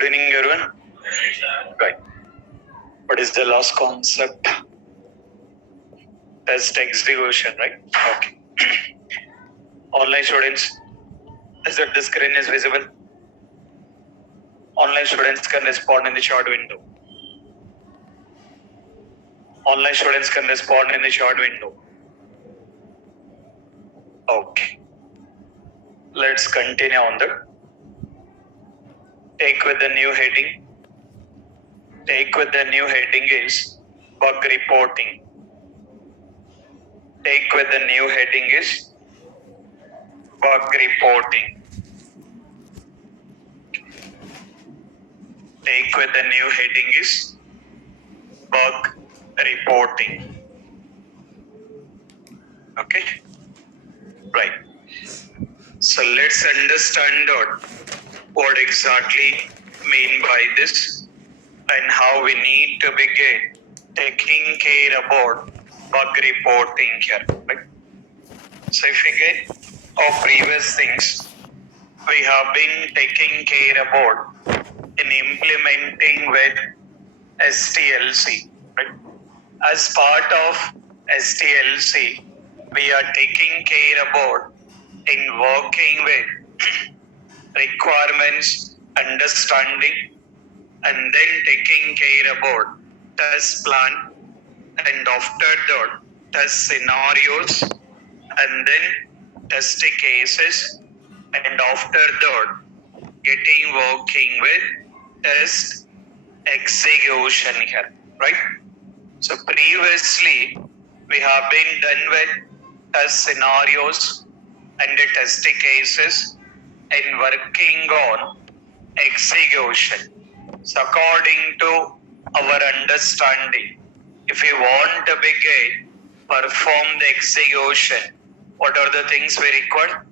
Good evening, everyone. Right. What is the last concept? Test execution, right? Okay. Online students, is that the screen is visible? Online students can respond in the short window. Online students can respond in the short window. Okay. Let's continue on that. Take with the new heading. Take with the new heading is bug reporting. Take with the new heading is bug reporting. Take with the new heading is bug reporting. Okay, right. So let's understand what exactly mean by this and how we need to begin taking care about bug reporting here. Right? So if we get our previous things, we have been taking care about in implementing with STLC. Right? As part of STLC, we are taking care about in working with requirements, understanding, and then taking care about test plan, and after that test scenarios, and then test cases, and after that getting working with test execution here, right? So previously we have been done with test scenarios and the test cases and working on execution. So according to our understanding, if we want to begin perform the execution, what are the things we require?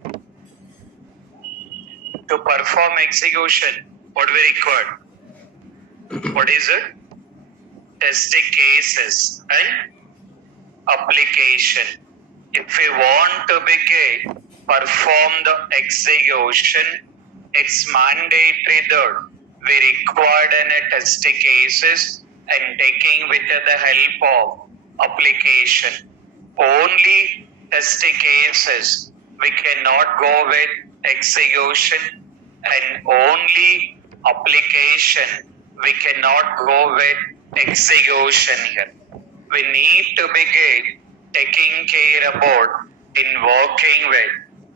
To perform execution, what we require? What is it? Test cases and application. If we want to begin perform the execution, it's mandatory that we required in test cases and taking with the help of application. Only test cases, we cannot go with execution, and only application, we cannot go with execution here. We need to begin taking care about in working with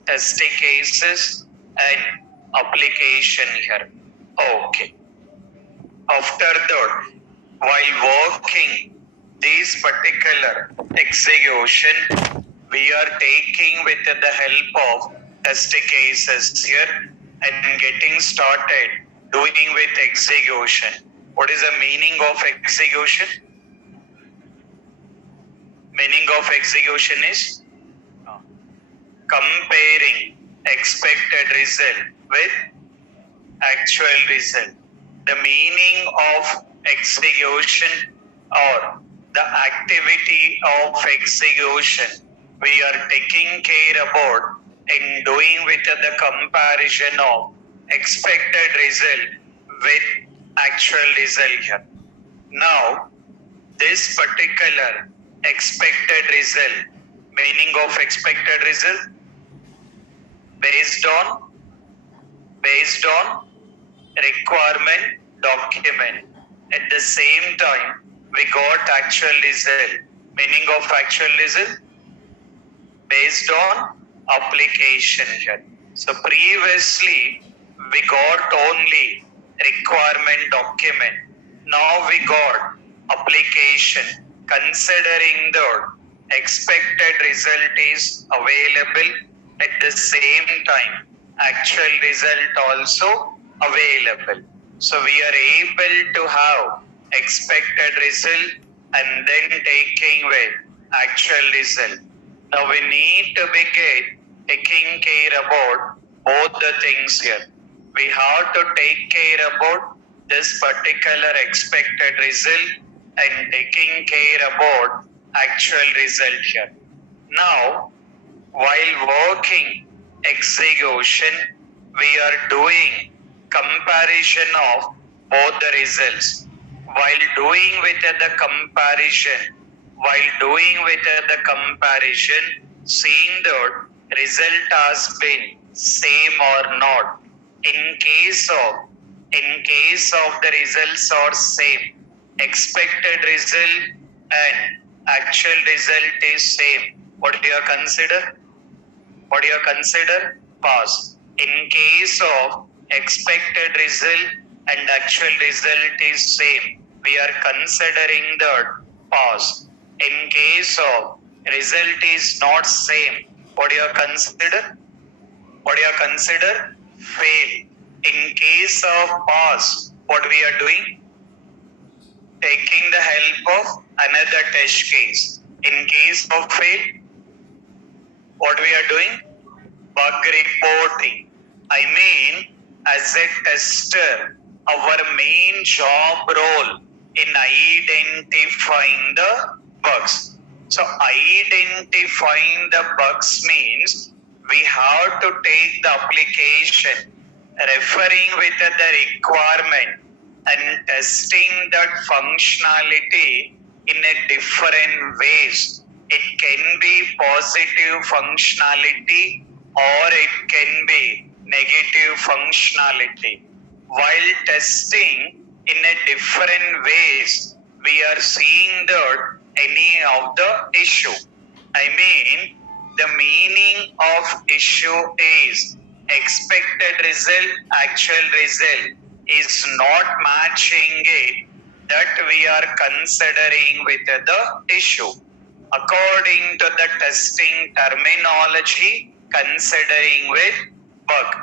test cases and application here. Okay. After that, while working this particular execution, we are taking with the help of test cases here and getting started doing with execution. What is the meaning of execution? Meaning of execution is comparing expected result with actual result. The meaning of execution or the activity of execution, we are taking care about in doing with the comparison of expected result with actual result here. Now, this particular expected result, meaning of expected result, based on requirement document. At the same time, we got actual result. Meaning of actual result, based on application here. So previously we got only requirement document. Now we got application. Considering the expected result is available, at the same time actual result also available. So we are able to have expected result and then taking with actual result. Now we need to begin taking care about both the things here. We have to take care about this particular expected result and taking care about actual result here. Now, while working execution, we are doing comparison of both the results. While doing with the comparison, seeing the result has been same or not. In case of the results are same, expected result and actual result is same. What do you consider? Pass. In case of expected result and actual result is same, we are considering that pass. In case of result is not same, what do you consider? Fail. In case of pass, what we are doing? Taking the help of another test case. In case of fail, what we are doing? Bug reporting. I mean, as a tester, our main job role in identifying the bugs. So identifying the bugs means we have to take the application, referring with the requirement and testing that functionality in a different ways. It can be positive functionality or it can be negative functionality. While testing in a different ways, we are seeing that any of the issue. I mean, the meaning of issue is expected result, actual result is not matching it that we are considering with the issue. According to the testing terminology, considering with bug.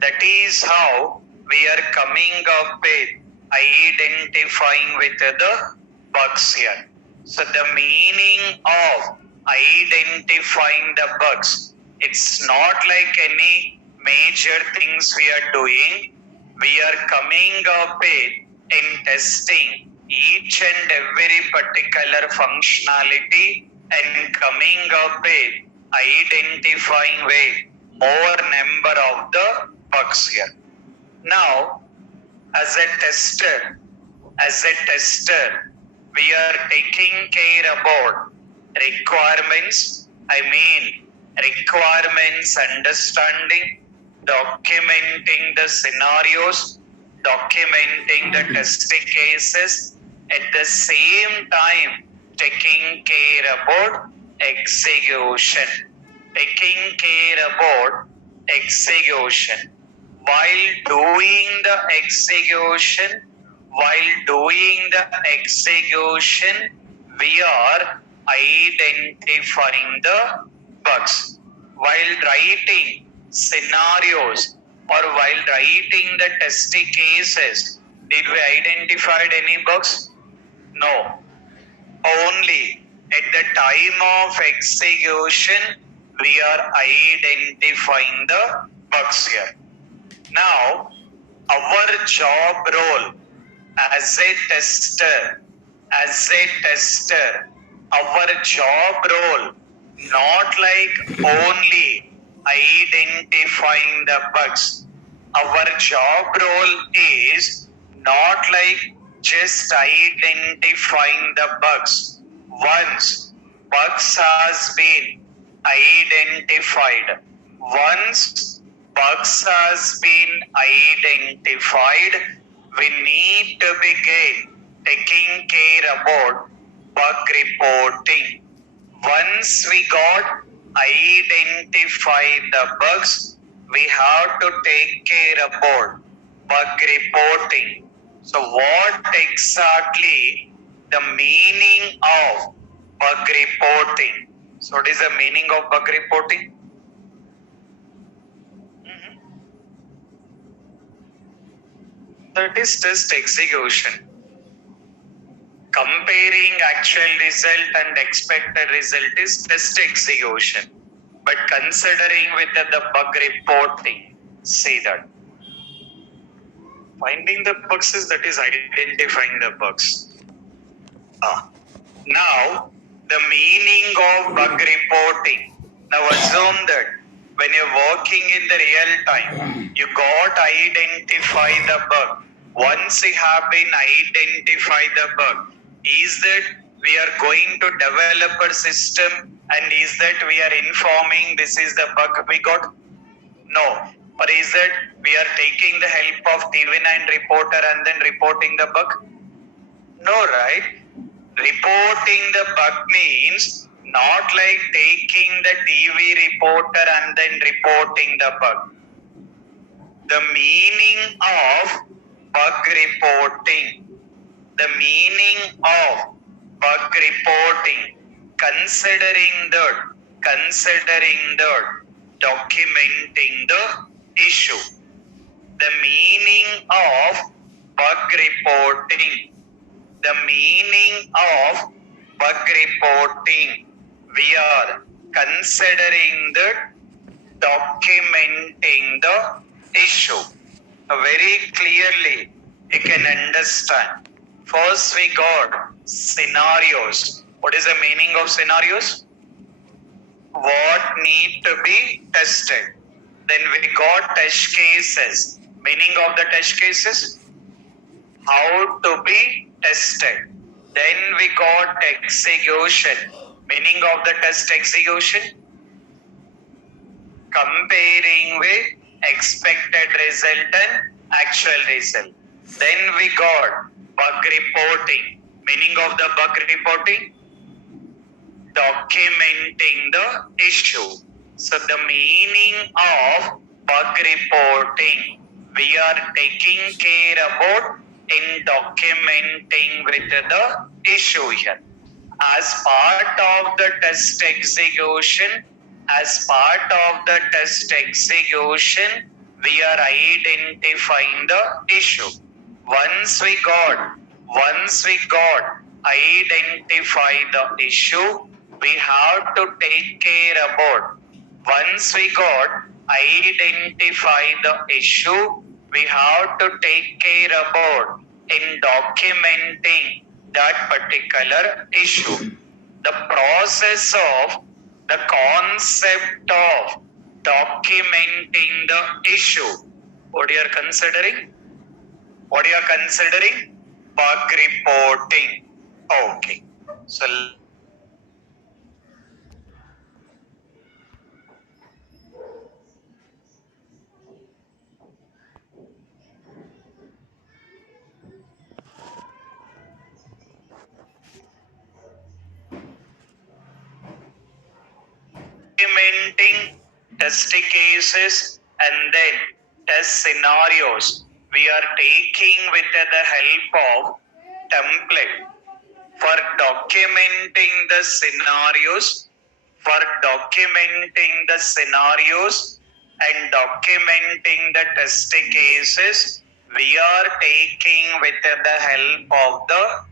That is how we are coming up with identifying with the bugs here. So the meaning of identifying the bugs, it's not like any major things we are doing. We are coming up with in testing each and every particular functionality and coming up with identifying with more number of the bugs here. Now, as a tester, we are taking care about requirements. I mean, requirements understanding, documenting the scenarios, documenting the testing cases, at the same time taking care about execution. While doing the execution, we are identifying the bugs. While writing scenarios or while writing the testing cases, did we identify any bugs? No. Only at the time of execution, we are identifying the bugs here. Now, our job role as a tester, our job role, not like only identifying the bugs. Our job role is not like just identifying the bugs. Once bugs has been identified, we need to begin taking care about bug reporting. Once we got identified the bugs, we have to take care about bug reporting. So what exactly the meaning of bug reporting? So what is the meaning of bug reporting? That is test execution. Comparing actual result and expected result is test execution. But considering with the bug reporting, see that. Finding the bugs is identifying the bugs. Now, the meaning of bug reporting. Now assume that when you're working in the real time, you got identify the bug. Once we have been identified the bug, is that we are going to develop a system and is that we are informing this is the bug we got? No. Or is that we are taking the help of TV9 reporter and then reporting the bug? No, right? Reporting the bug means not like taking the TV reporter and then reporting the bug. The meaning of bug reporting, the meaning of bug reporting, considering the documenting the issue. The meaning of bug reporting, the meaning of bug reporting, we are considering the documenting the issue. Very clearly you can understand. First we got scenarios. What is the meaning of scenarios? What need to be tested. Then we got test cases. Meaning of the test cases? How to be tested. Then we got execution. Meaning of the test execution? Comparing with expected result and actual result. Then we got bug reporting. Meaning of the bug reporting? Documenting the issue. So the meaning of bug reporting, we are taking care about in documenting with the issue here. As part of the test execution, we are identifying the issue. Once we got identify the issue, we have to take care about. Once we got identify the issue, we have to take care about in documenting that particular issue. The process of the concept of documenting the issue. What you are considering? Bug reporting. Okay. So documenting test cases and then test scenarios, we are taking with the help of template for documenting the scenarios, and documenting the test cases, we are taking with the help of the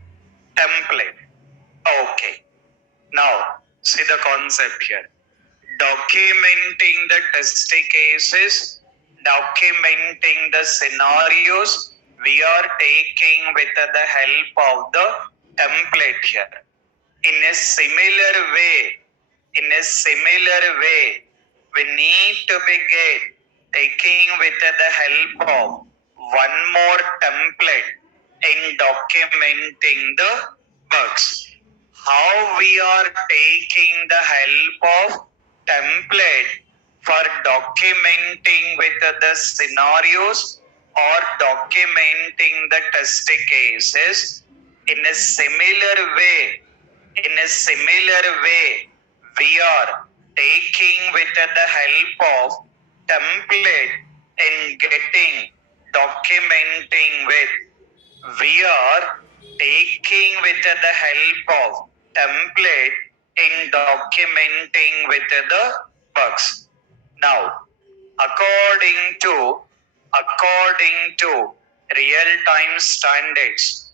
template. Okay. Now, see the concept here. Documenting the test cases, documenting the scenarios, we are taking with the help of the template here. In a similar way, we need to begin taking with the help of one more template in documenting the bugs. How we are taking the help of template for documenting with the scenarios or documenting the test cases in a similar way, we are taking with the help of template in getting documenting with. We are taking with the help of template in documenting with the bugs. Now, according to real-time standards,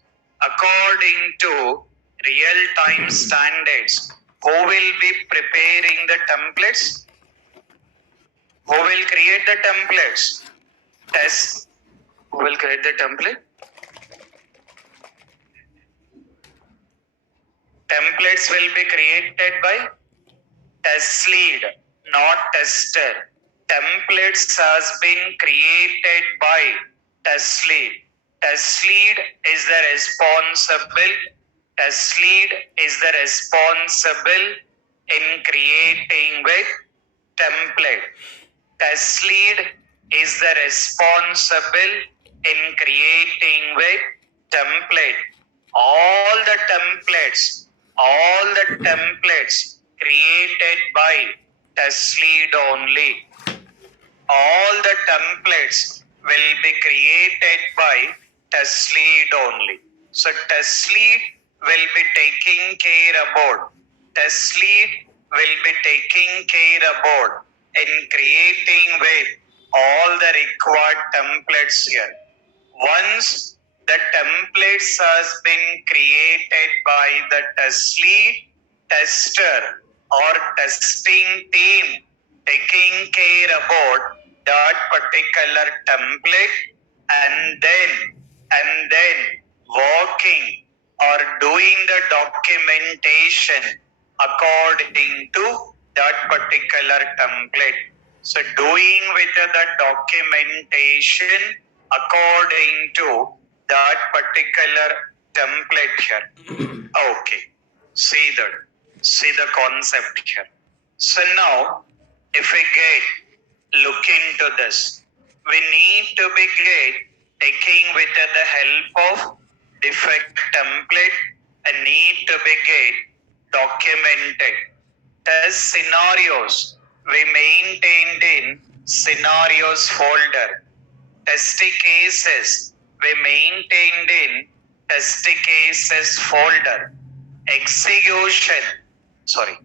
who will be preparing the templates? Who will create the templates? Test. Who will create the template? Templates will be created by test lead, not tester. Templates has been created by test lead. Test lead is the responsible. Test lead is the responsible in creating with template. Test lead is the responsible in creating with template. All the templates created by test lead only. All the templates will be created by test lead only. So test lead will be taking care about. Test lead will be taking care about in creating with all the required templates here. Once the templates has been created by the test lead, tester or testing team taking care about that particular template and then working or doing the documentation according to that particular template. So doing with the documentation according to that particular template here. Okay, see that. See the concept here. So now, if we get look into this, we need to be taking with the help of defect template and need to be documented. Test scenarios we maintained in scenarios folder. Test cases we maintained in test cases folder. Execution, sorry,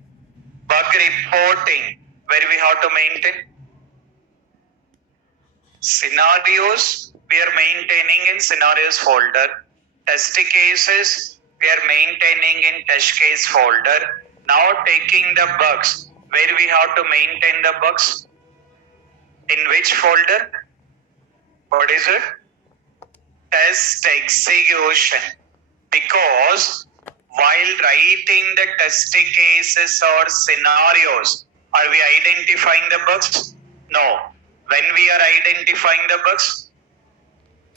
bug reporting, where we have to maintain scenarios, we are maintaining in scenarios folder. Test cases we are maintaining in test case folder. Now taking the bugs, where we have to maintain the bugs, in which folder? What is it? Test execution. Because while writing the test cases or scenarios, are we identifying the bugs? No. When we are identifying the bugs?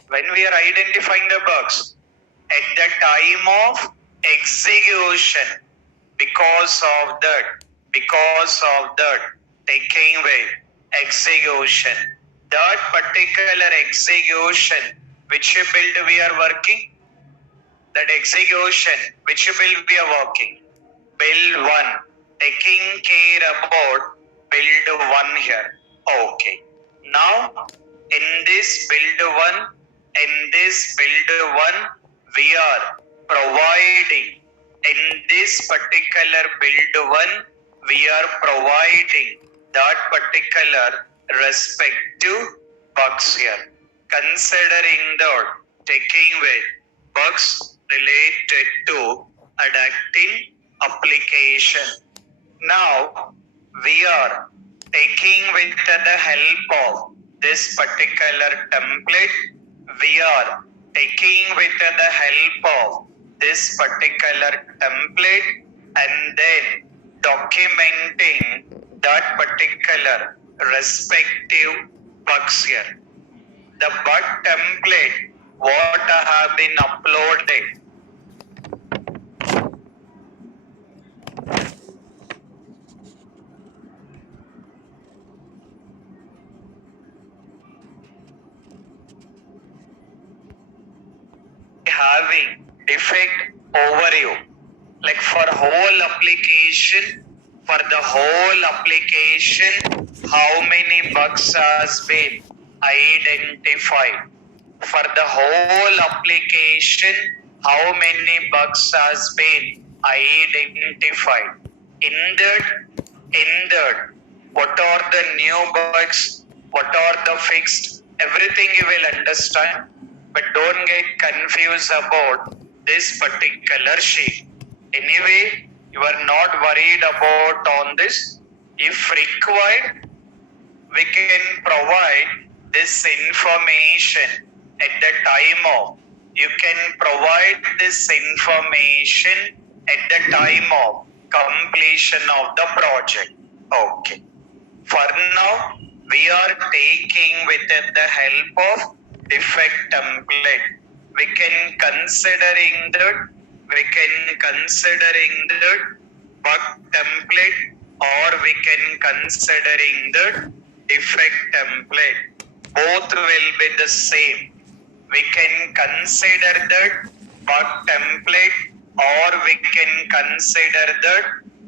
When we are identifying the bugs, at the time of execution, because of that, taking away execution, that particular execution, which build we are working, that execution, which build we are working, build 1, taking care about build 1 here. Okay. Now, in this build 1, we are providing, in this particular build 1, we are providing that particular respective bugs here. Considering that, taking away bugs related to adapting application. Now, we are taking with the help of this particular template, we are taking with the help of this particular template and then documenting that particular respective bugs here. The bug template, what have been uploaded, having defect overview, like for whole application, how many bugs has been identified. For the whole application, how many bugs has been identified. In that, what are the new bugs, what are the fixed, everything you will understand. But don't get confused about this particular sheet. Anyway, you are not worried about on this. If required, we can provide this information at the time of. You can provide this information at the time of completion of the project. Okay. For now, we are taking with the help of defect template. we can considering the bug template, or we can considering the defect template. Both will be the same. We can consider the bug template, or we can consider the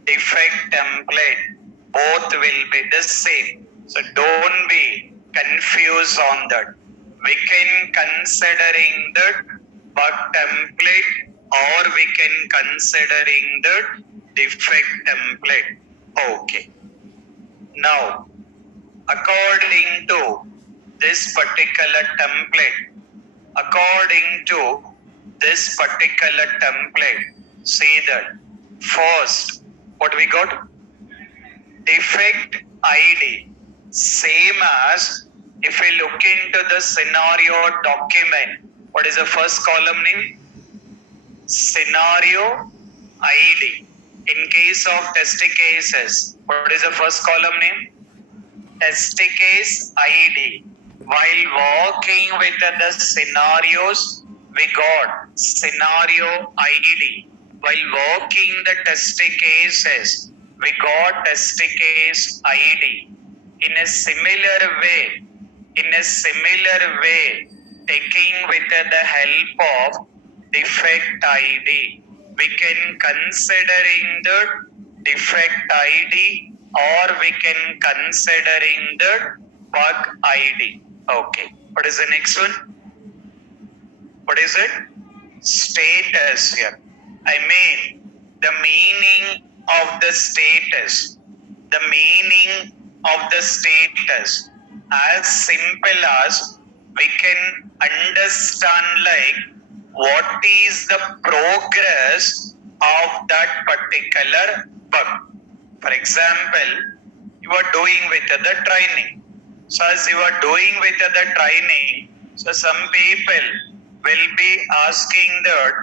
defect template. Both will be the same. So don't be confused on that. We can considering the bug template, or we can considering the defect template. Okay. Now, according to this particular template, see that first, what we got? Defect ID. Same as if we look into the scenario document, what is the first column name? Scenario ID. In case of test cases, what is the first column name? Test case ID. While working with the scenarios, we got scenario ID. While working the test cases, we got test case ID. In a similar way, taking with the help of defect ID, we can considering the defect ID, or we can considering the bug ID. Okay. What is the next one? What is it? Status here. I mean, the meaning of the status. The meaning of the status. As simple as we can understand like what is the progress of that particular bug. For example, you are doing with the training. So as you are doing with the training, so some people will be asking that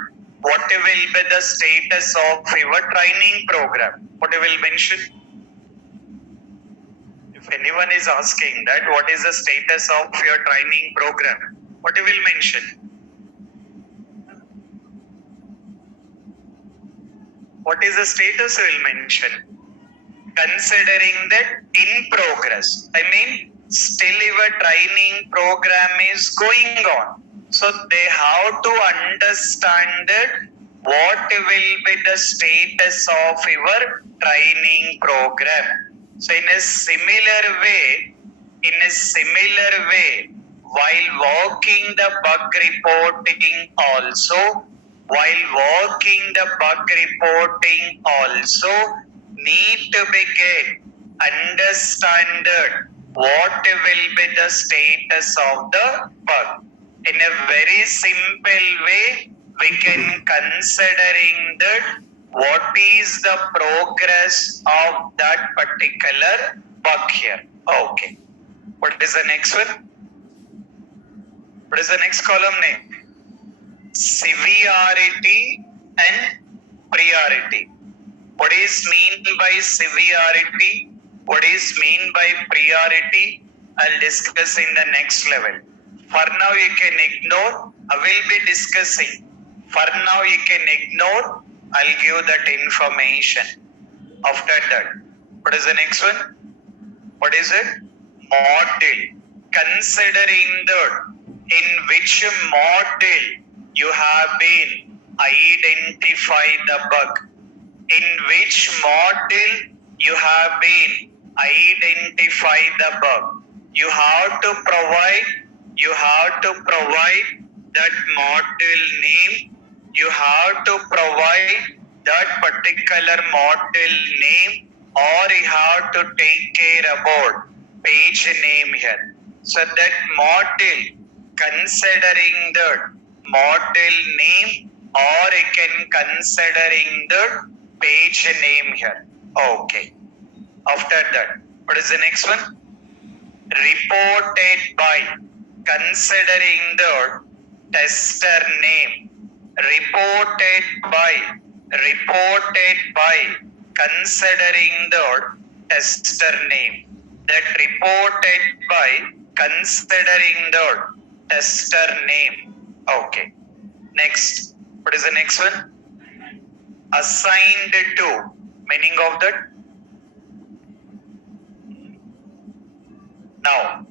what will be the status of your training program? What you will mention? If anyone is asking that what is the status of your training program, what you will mention? What is the status you will mention? Considering that in progress. I mean, still your training program is going on. So they have to understand that what will be the status of your training program. So in a similar way, while working the bug reporting also, need to be get understood what will be the status of the bug. In a very simple way, we can considering that what is the progress of that particular bug here. Okay. What is the next one? What is the next column name? Severity and priority. What is mean by severity? What is mean by priority? I'll discuss in the next level. For now you can ignore. I will be discussing. For now you can ignore. I'll give that information. After that, what is the next one? What is it? Model. Considering that in which model you have been identify the bug. In which model you have been identify the bug. You have to provide that model name. You have to provide that particular model name, or you have to take care about page name here. So that model, considering the model name, or you can considering the page name here. Okay. After that, what is the next one? Reported by, considering the tester name. Reported by, considering the tester name. That reported by, considering the tester name. Okay. Next, what is the next one? Assigned to. Meaning of that? Now,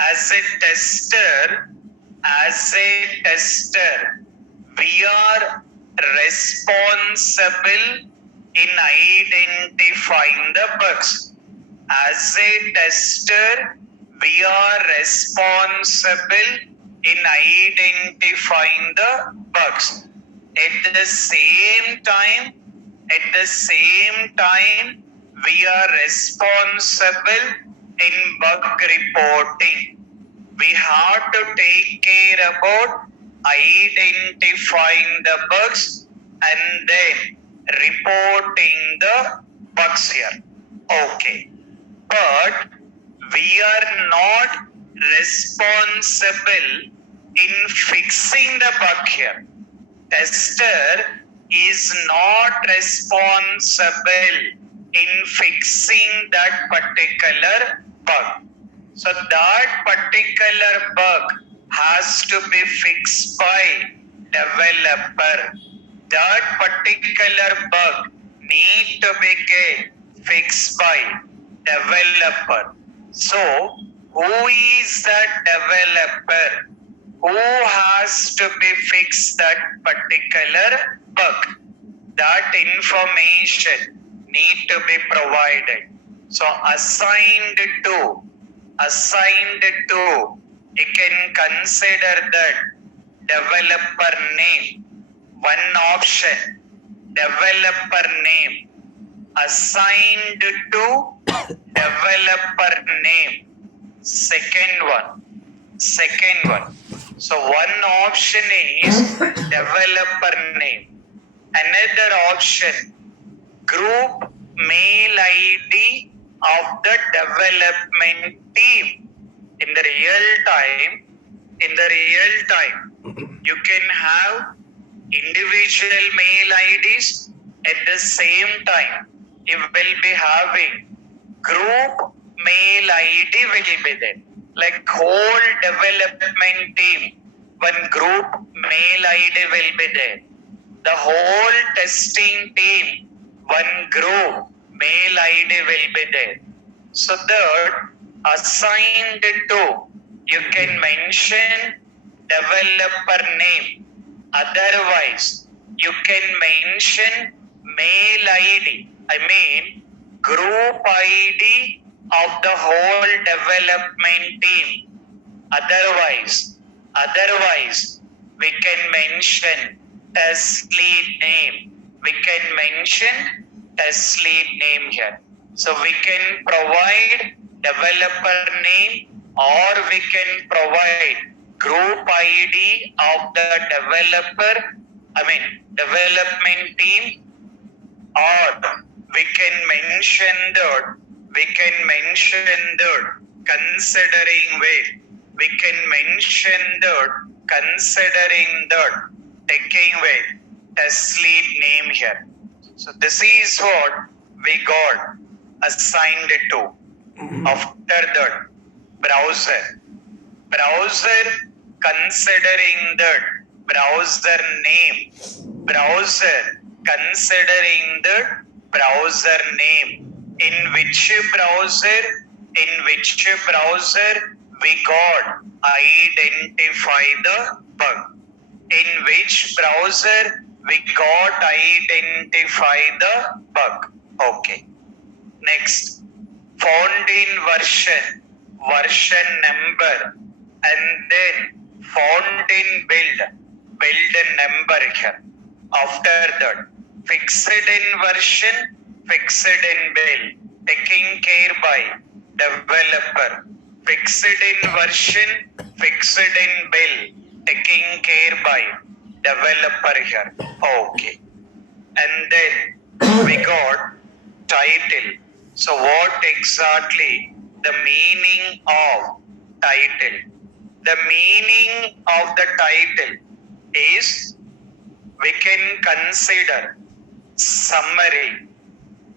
as a tester, we are responsible in identifying the bugs. As a tester, we are responsible in identifying the bugs. At the same time, we are responsible in bug reporting. We have to take care about identifying the bugs and then reporting the bugs here. Okay. But we are not responsible in fixing the bug here. Tester is not responsible in fixing that particular bug. So that particular bug has to be fixed by developer. That particular bug need to be get fixed by developer. So who is that developer? Who has to be fixed that particular bug? That information need to be provided. So assigned to, you can consider that developer name. One option, developer name. Assigned to developer name. Second one. So one option is developer name. Another option, group mail ID of the development team. In the real time, you can have individual mail IDs. At the same time, you will be having group mail ID will be there. Like whole development team, one group mail ID will be there. The whole testing team, one group mail ID will be there. So that assigned to, you can mention developer name. Otherwise, you can mention mail ID. I mean group ID of the whole development team. Otherwise, we can mention test lead name. We can mention test lead name here. So we can provide developer name or we can provide group ID of the development team, or we can mention that considering way. We can mention that taking way test lead name here. So this is what we got assigned to. After that, browser considering that browser name, considering the browser name. In which browser we got identify the bug. In which browser we got identify the bug. Okay. Next, found in version number, and then found in build number here. After that, fixed in version, fixed in build, taken care by developer. Fixed in version, fixed in build, taken care by developer here. Okay. And then we got title. So what exactly the meaning of title? The meaning of the title is, we can consider summary.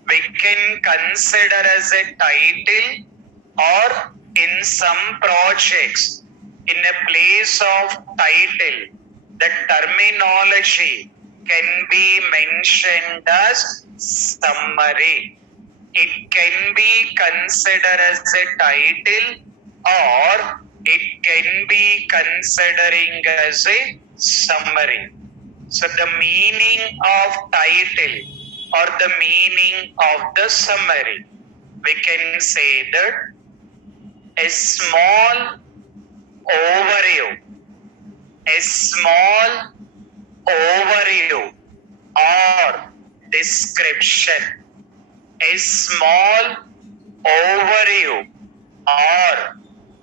We can consider as a title, or in some projects, in a place of title, The terminology can be mentioned as summary. It can be considered as a title, or it can be considering as a summary. So the meaning of title or the meaning of the summary, we can say that a small overview, a small overview or description, a small overview or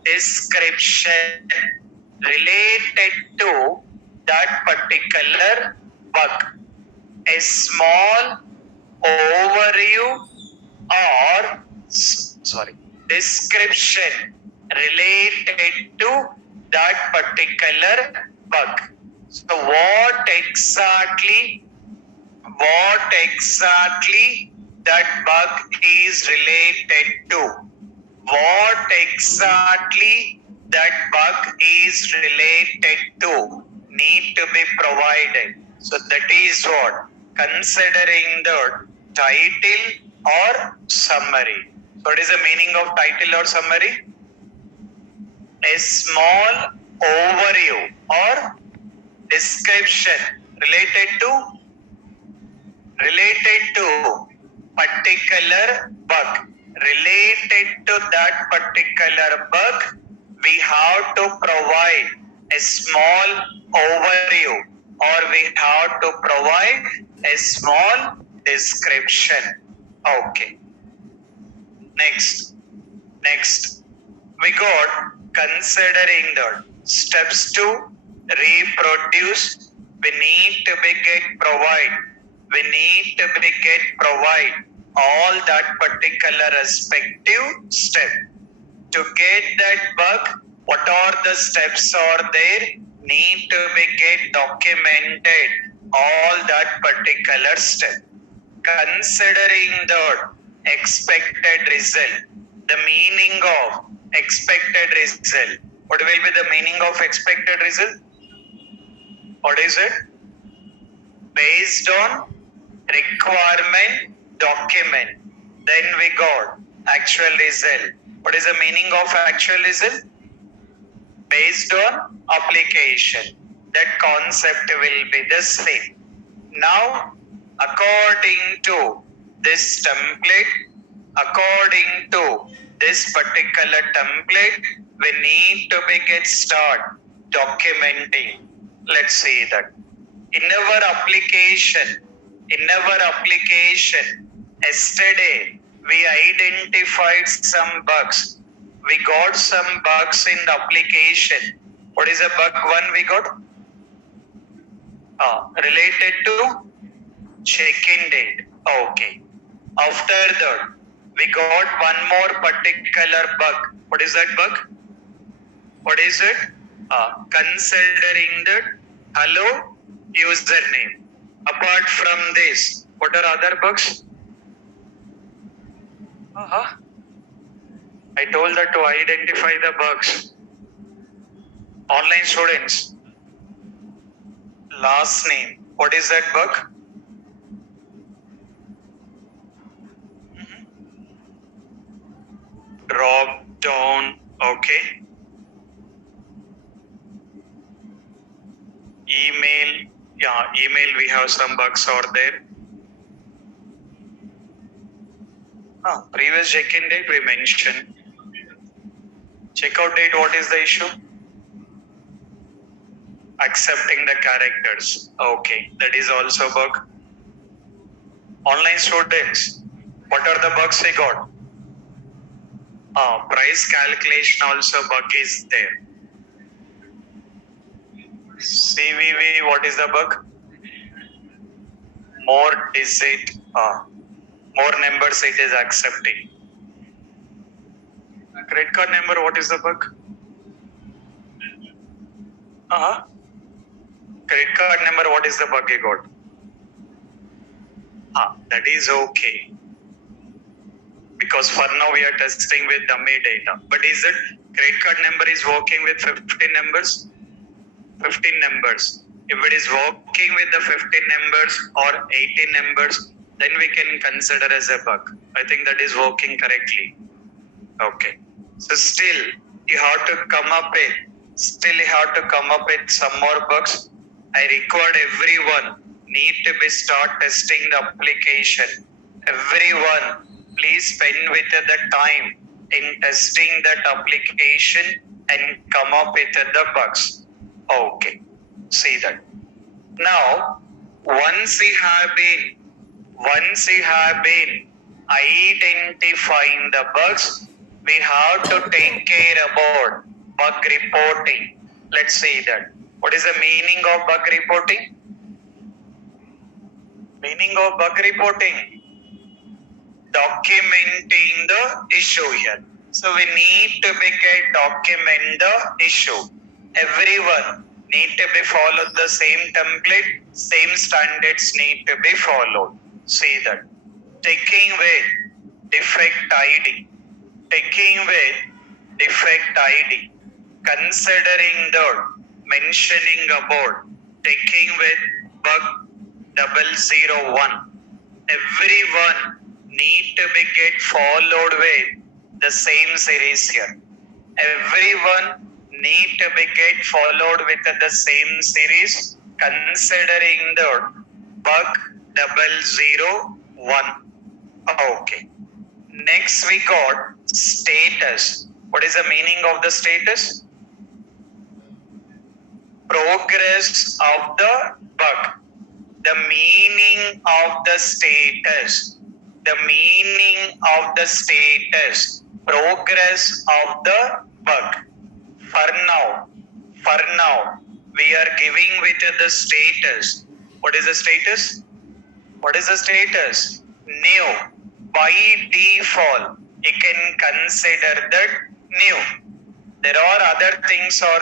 description related to that particular bug. A small overview or description related to that particular bug. So what exactly that bug is related to? What exactly that bug is related to need to be provided. So that is what considering the title or summary. So what is the meaning of title or summary? A small overview or description related to particular bug. Related to that particular bug, we have to provide a small overview, or we have to provide a small description. Okay. Next, we got considering the steps to reproduce. We need to be provide all that particular respective step. To get that bug, what are the steps are there? Need to be get documented all that particular step. Considering the expected result, the meaning of expected result. What will be the meaning of expected result? What is it? Based on requirement document. Then we got actual result. What is the meaning of actual result? Based on application. That concept will be the same. Now, according to this particular template, we need to get start documenting. Let's see that. In our application, yesterday we identified some bugs. We got some bugs in the application. What is a bug one we got? Related to check-in date. Okay. After that, we got one more particular bug. What is that bug? What is it? Considering the hello username. Apart from this, what are other bugs? I told that to identify the bugs. Online students. Last name. What is that bug? Drop down. Okay. Email. Yeah, email we have some bugs are there. Previous check-in date we mentioned. Checkout date, what is the issue? Accepting the characters. Okay, that is also bug. Online students, what are the bugs we got? Price calculation also bug is there. CVV, what is the bug? More digit, more numbers it is accepting. Credit card number, what is the bug? Credit card number, what is the bug you got? That is okay. Because for now we are testing with dummy data. But is it credit card number is working with 15 numbers? 15 numbers. If it is working with the 15 numbers or 18 numbers, then we can consider as a bug. I think that is working correctly. Okay. So still you have to come up with some more bugs. I required everyone need to be start testing the application. Everyone, please spend with the time in testing that application and come up with the bugs. Okay, see that. Now, once we have been identifying the bugs, we have to take care about bug reporting. Let's see that. What is the meaning of bug reporting? Meaning of bug reporting: documenting the issue here. So we need to document the issue. Everyone need to be follow the same template, same standards need to be followed. See that. Taking with defect ID. Considering the mentioning about taking with bug 001. Everyone need to be get followed with the same series here. Everyone need to be get followed with the same series, considering the bug 001. Okay. Next we got status. What is the meaning of the status? Progress of the bug. The meaning of the status. Progress of the bug. For now, we are giving with the status. What is the status? New. By default, you can consider that new. There are other things are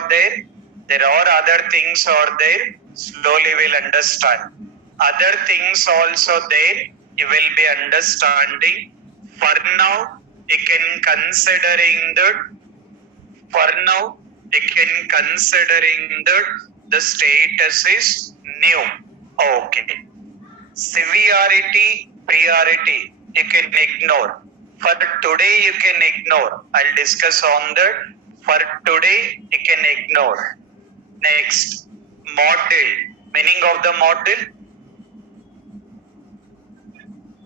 there. Slowly we'll understand. Other things also there, you will be understanding. For now, you can considering that the status is new. Okay. Severity, priority, you can ignore. For today, you can ignore. I'll discuss on that. For today, you can ignore. Next, model. Meaning of the model?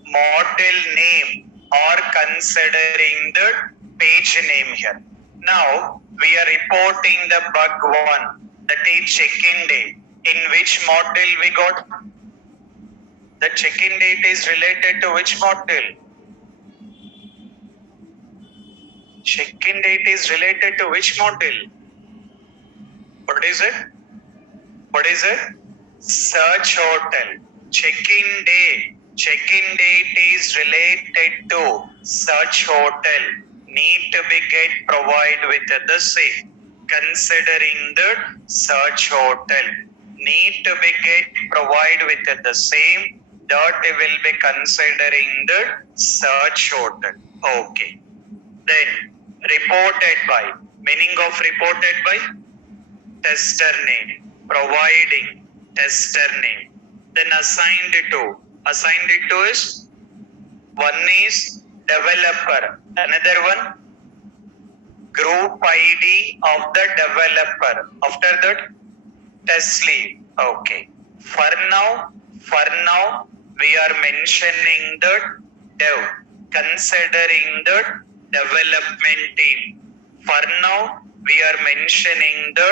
Model name or considering the page name here. Now, we are reporting the bug 1, that is check-in date. In which model we got? The check-in date is related to which model? Check-in date is related to which model? What is it? Search hotel. Check-in date is related to search hotel. Need to be get provide with the same. Considering the search hotel. Need to be get provide with the same. That will be considering the search hotel. Okay. Then reported by. Meaning of reported by? Tester name. Providing tester name. Then assigned to is one is developer. Another one group ID of the developer. After that test lead. Okay. For now we are mentioning the dev, considering the development team. For now we are mentioning the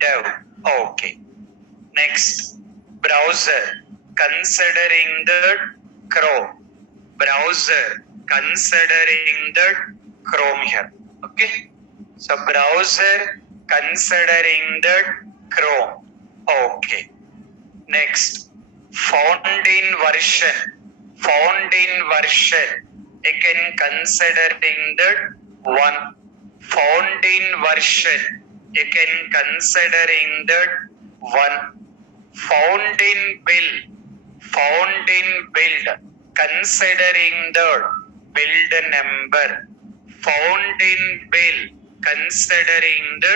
dev. Okay. Next, browser, considering the Chrome. Here. Okay. So browser considering the Chrome. Okay. Next, found in version. Again considering the 1. Found in version. Again considering the 1. Found in build. Considering the build number. Found in build. Considering the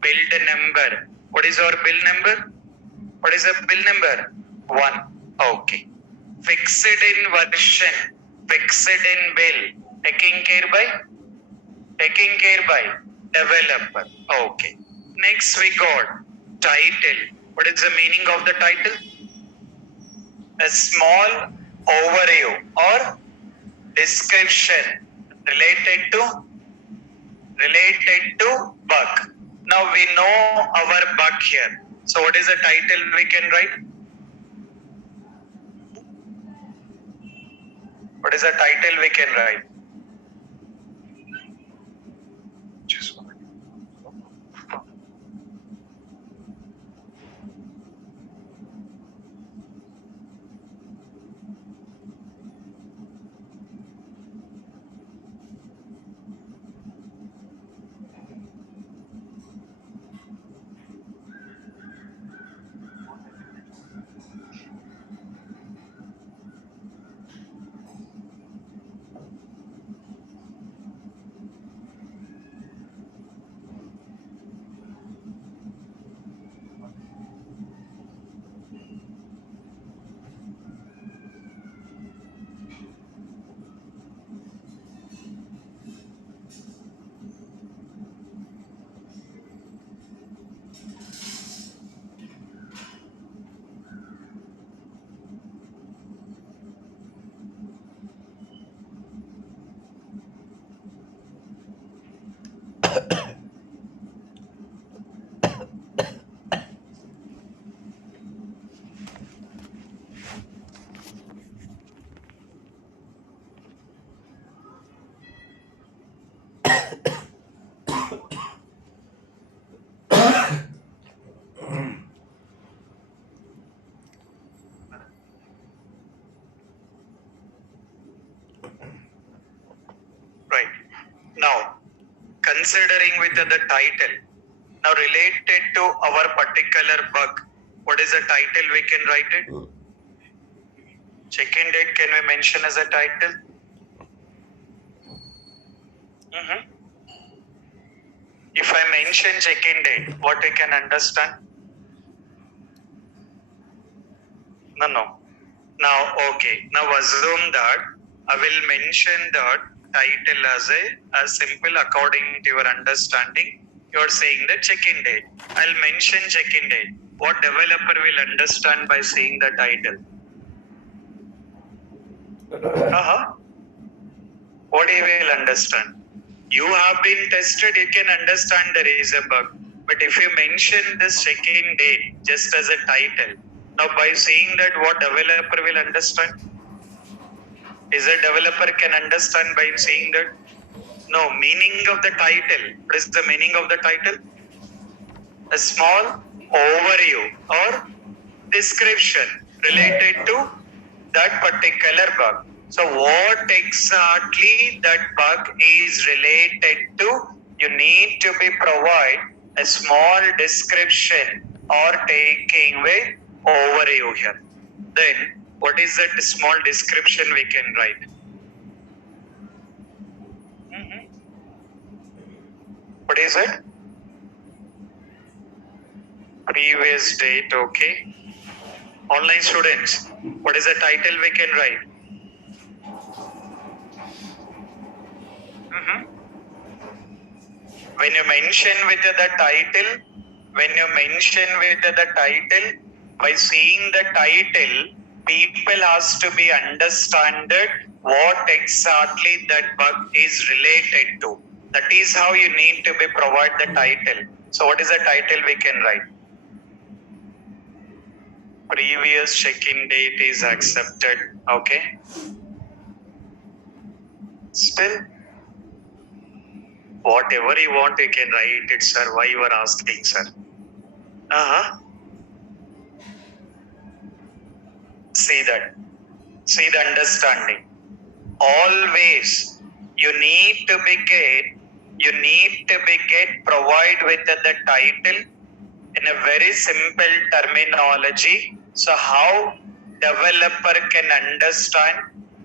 build number. What is our build number? What is the bill number? 1. Okay. Fixed in version, fixed in bill, taking care by developer. Okay. Next we got title. What is the meaning of the title? A small overview or description related to bug. Now we know our bug here. So what is the title we can write? What is the title we can write? Just one minute. Right. Now, considering with the title, now related to our particular bug, what is the title we can write it? Check-in date can we mention as a title? If I mention check-in date, what we can understand? No. Now, okay. Now assume that I will mention that title as a simple according to your understanding. You are saying the check-in date. I'll mention check-in date. What developer will understand by saying the title? What he will understand? You have been tested, you can understand there is a bug. But if you mention this check-in date just as a title, now by saying that, what developer will understand? Is a developer can understand by saying that? No, meaning of the title. What is the meaning of the title? A small overview or description related to that particular bug. So what exactly that bug is related to, you need to be provide a small description or taking away overview here. Then what is that small description we can write? What is it? Previous date, okay. Online students, what is the title we can write? When you mention with the title, by seeing the title, people has to be understood what exactly that bug is related to. That is how you need to be provide the title. So what is the title we can write? Previous check-in date is accepted. Okay. Still, whatever you want, you can write it, sir. Why you are asking, sir? See that. See the understanding. Always you need to be get provide with the title in a very simple terminology. So how developer can understand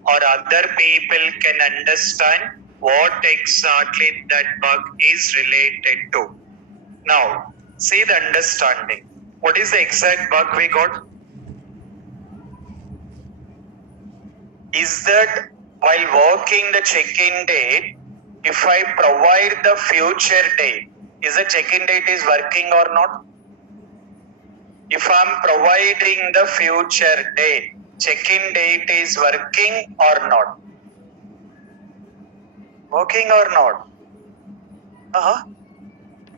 or other people can understand what exactly that bug is related to. Now, see the understanding. What is the exact bug we got? Is that while working the check-in date, if I provide the future date, is the check-in date is working or not? If I'm providing the future date, check-in date is working or not? Working or not?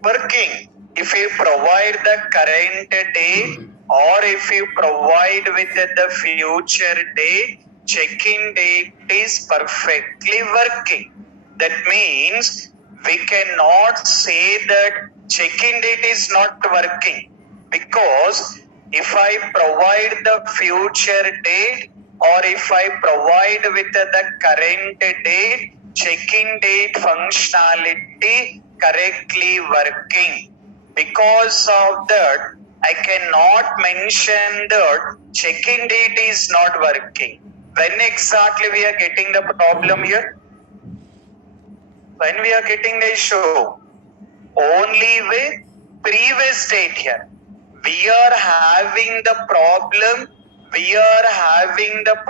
Working. If you provide the current date or if you provide with the future date, check-in date is perfectly working. That means we cannot say that check-in date is not working, because if I provide the future date or if I provide with the current date, check-in date functionality correctly working. Because of that, I cannot mention that check-in date is not working. When exactly we are getting the problem here? When we are getting the issue? Only with previous date here. We are having the problem. We are having the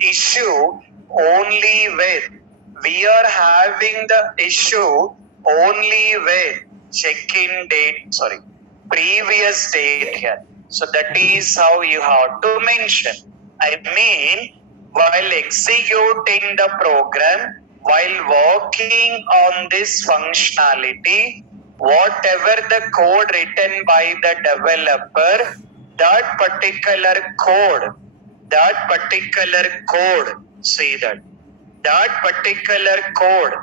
issue only with check-in date, previous date here. So that is how you have to mention. I mean, while executing the program, while working on this functionality, whatever the code written by the developer, that particular code, see that particular code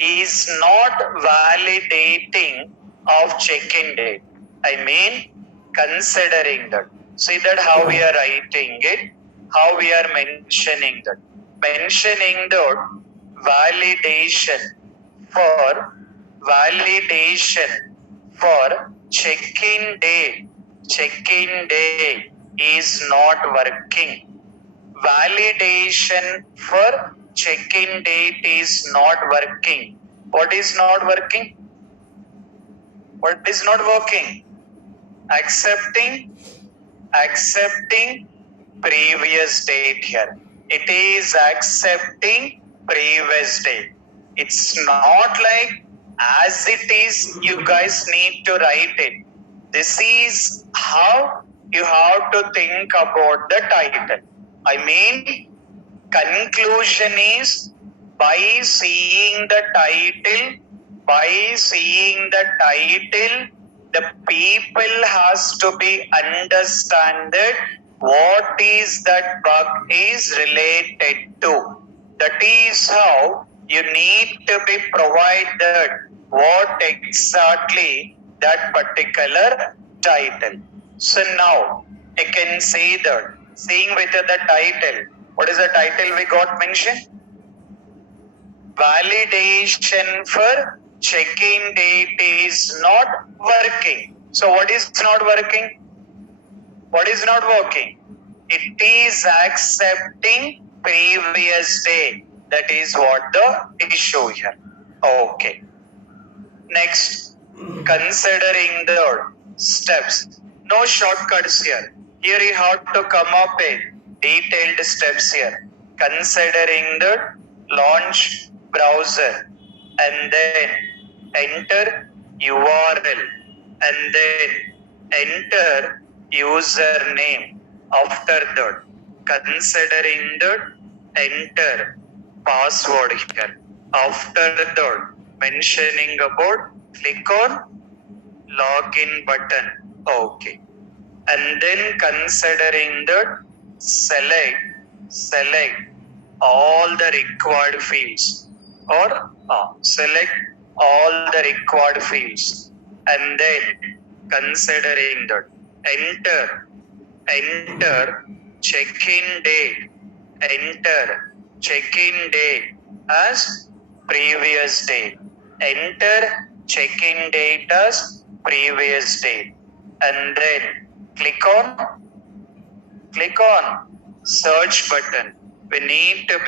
is not validating of check-in date. I mean, considering that. See that how we are writing it, how we are mentioning that. Mentioning the validation for check-in date is not working. Validation for check-in date is not working. What is not working? What is not working? Accepting previous date here. It is accepting previous date. It's not like as it is, you guys need to write it. This is how you have to think about the title. I mean, conclusion is by seeing the title, the people has to be understood what is that bug is related to. That is how you need to be provided what exactly that particular title. So now I can say that seeing with the title, what is the title we got mentioned? Validation for check-in date is not working. So what is not working? What is not working? It is accepting previous day. That is what the issue here. Okay. Next, considering the steps. No shortcuts here. Here you have to come up with detailed steps here. Considering the launch browser and then enter URL and then enter username. After that, considering that, enter password here. After that, mentioning about, click on login button. Okay. And then considering that, select all the required fields or select all the required fields, and then considering that, enter check-in date as previous date. Enter check-in date as previous date, and then click on search button. We need to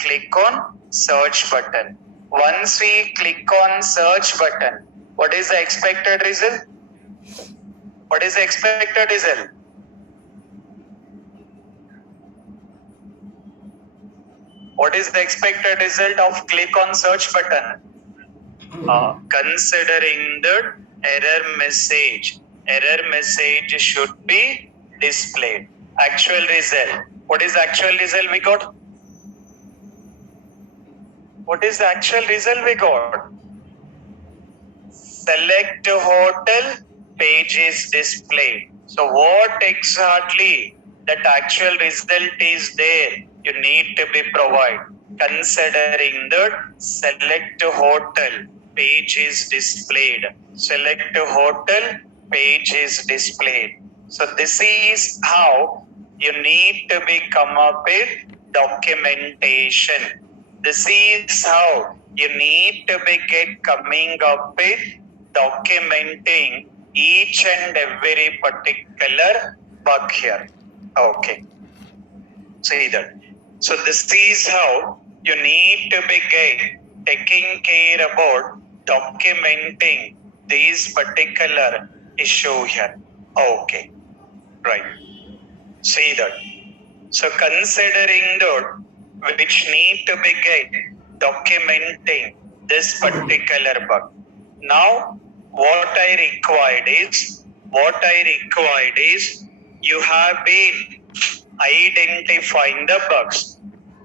click on search button. Once we click on search button, What is the expected result? What is the expected result? What is the expected result of click on search button? Considering the error message should be displayed. Actual result. What is the actual result we got? What is the actual result we got? Select hotel, page is displayed. So what exactly that actual result is there? You need to be provided. Considering the select hotel, page is displayed. Select hotel, page is displayed. So this is how you need to be come up with documentation. This is how you need to be get coming up with documenting each and every particular bug here. Okay. See that. So this is how you need to be taking care about documenting these particular issue here. Okay. Right. See that. So considering that which need to be documenting this particular bug. Now what I required is you have been identifying the bugs.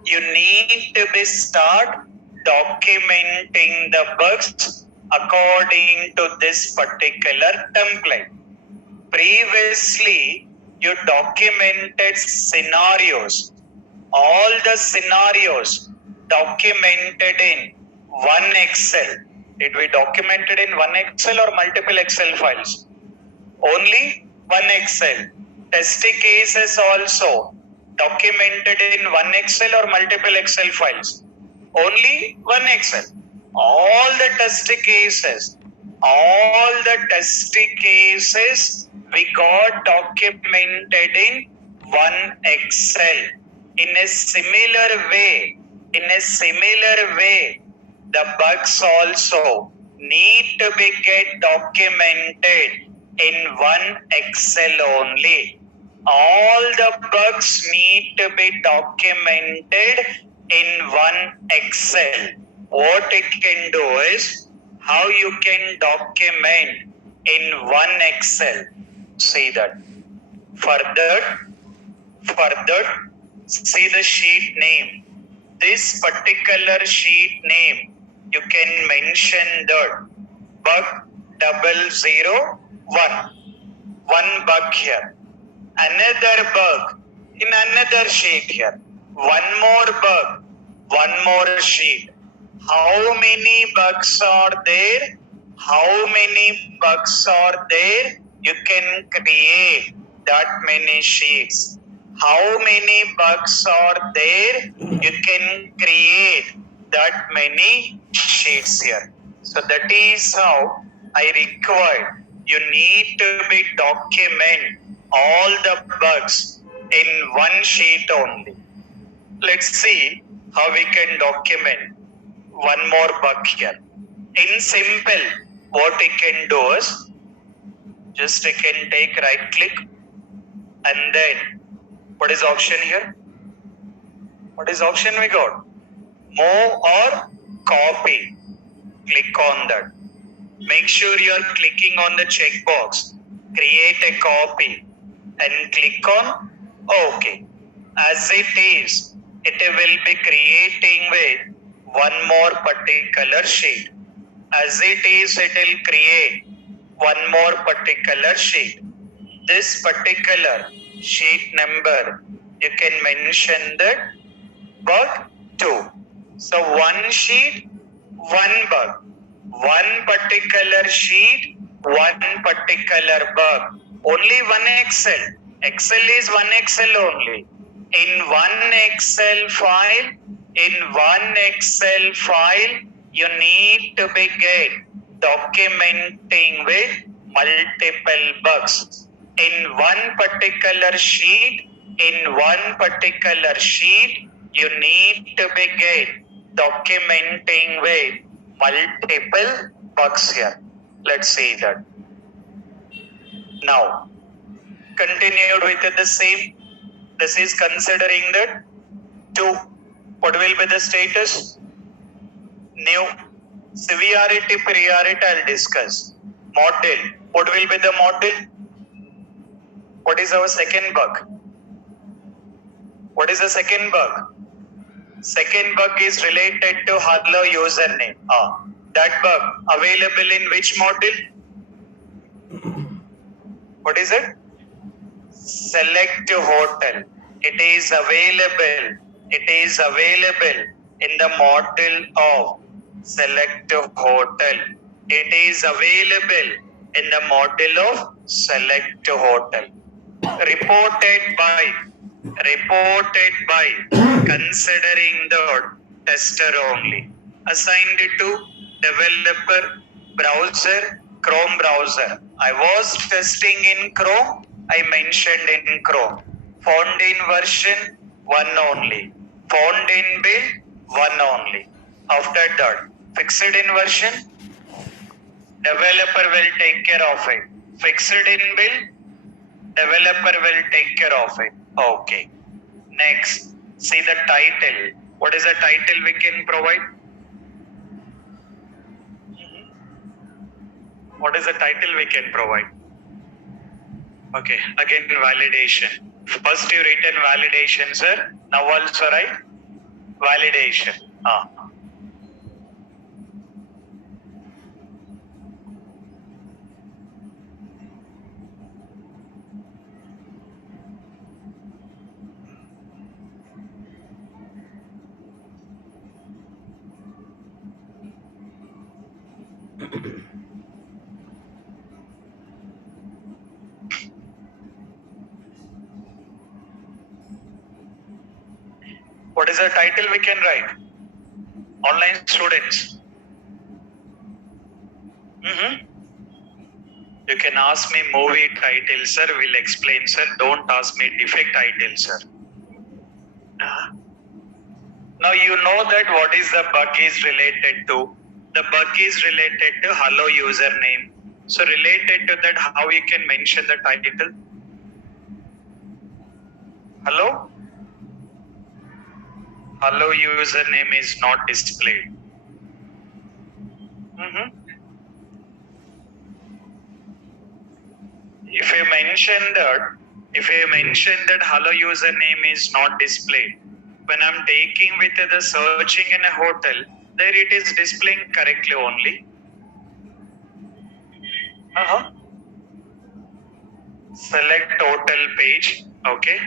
You need to be start documenting the bugs according to this particular template. Previously, you documented scenarios. All the scenarios documented in one Excel. Did we document it in one Excel or multiple Excel files? Only one Excel. Test cases also documented in one Excel or multiple Excel files? Only one Excel. All the test cases we got documented in one Excel. In a similar way, the bugs also need to be get documented in one Excel only. All the bugs need to be documented in one Excel. What it can do is how you can document in one Excel. See that. Further, see the sheet name. This particular sheet name, you can mention that bug 001. One bug here. Another bug in another sheet here. One more bug, one more sheet. How many bugs are there? You can create that many sheets. How many bugs are there? You can create that many sheets here. So that is how I require. You need to be document all the bugs in one sheet only. Let's see how we can document one more bug here. In simple, what we can do is just I can take right click and then what is option here? What is option we got? Move or copy. Click on that. Make sure you are clicking on the checkbox. Create a copy and click on OK. As it is, it will be creating with one more particular sheet. As it is, it will create one more particular sheet. This particular sheet number, you can mention that bug 2. So one sheet, one bug. One particular sheet, one particular bug. Only one Excel. Excel is one Excel only. In one Excel file, you need to be documenting with multiple bugs. In one particular sheet, you need to be documenting with multiple bugs here. Let's see that. Now, continued with the same. This is considering that 2. What will be the status? New. Severity, priority, I'll discuss. Model. What will be the model? What is our second bug? What is the second bug? Second bug is related to hello username. That bug available in which model? What is it? Select hotel. It is available. It is available in the model of select hotel. It is available in the model of select hotel. Reported by considering the tester only. Assigned to developer browser, Chrome browser. I was testing in Chrome. I mentioned in Chrome. Found in version 1 only. Found in build 1 only. After that, fixed in version, developer will take care of it. Fixed in build, developer will take care of it. Okay. Next, see the title. What is the title we can provide? What is the title we can provide? Okay, again validation. First you written validation, sir. Now also write validation. What is the title we can write? Online students. You can ask me movie title, sir. We'll explain, sir. Don't ask me defect title, sir. Now you know that what is the bug is related to. The bug is related to hello username. So related to that, how you can mention the title? Hello? Hello username is not displayed. If you mention that hello username is not displayed, when I'm taking with the searching in a hotel, there it is displaying correctly only. Select hotel page. Okay.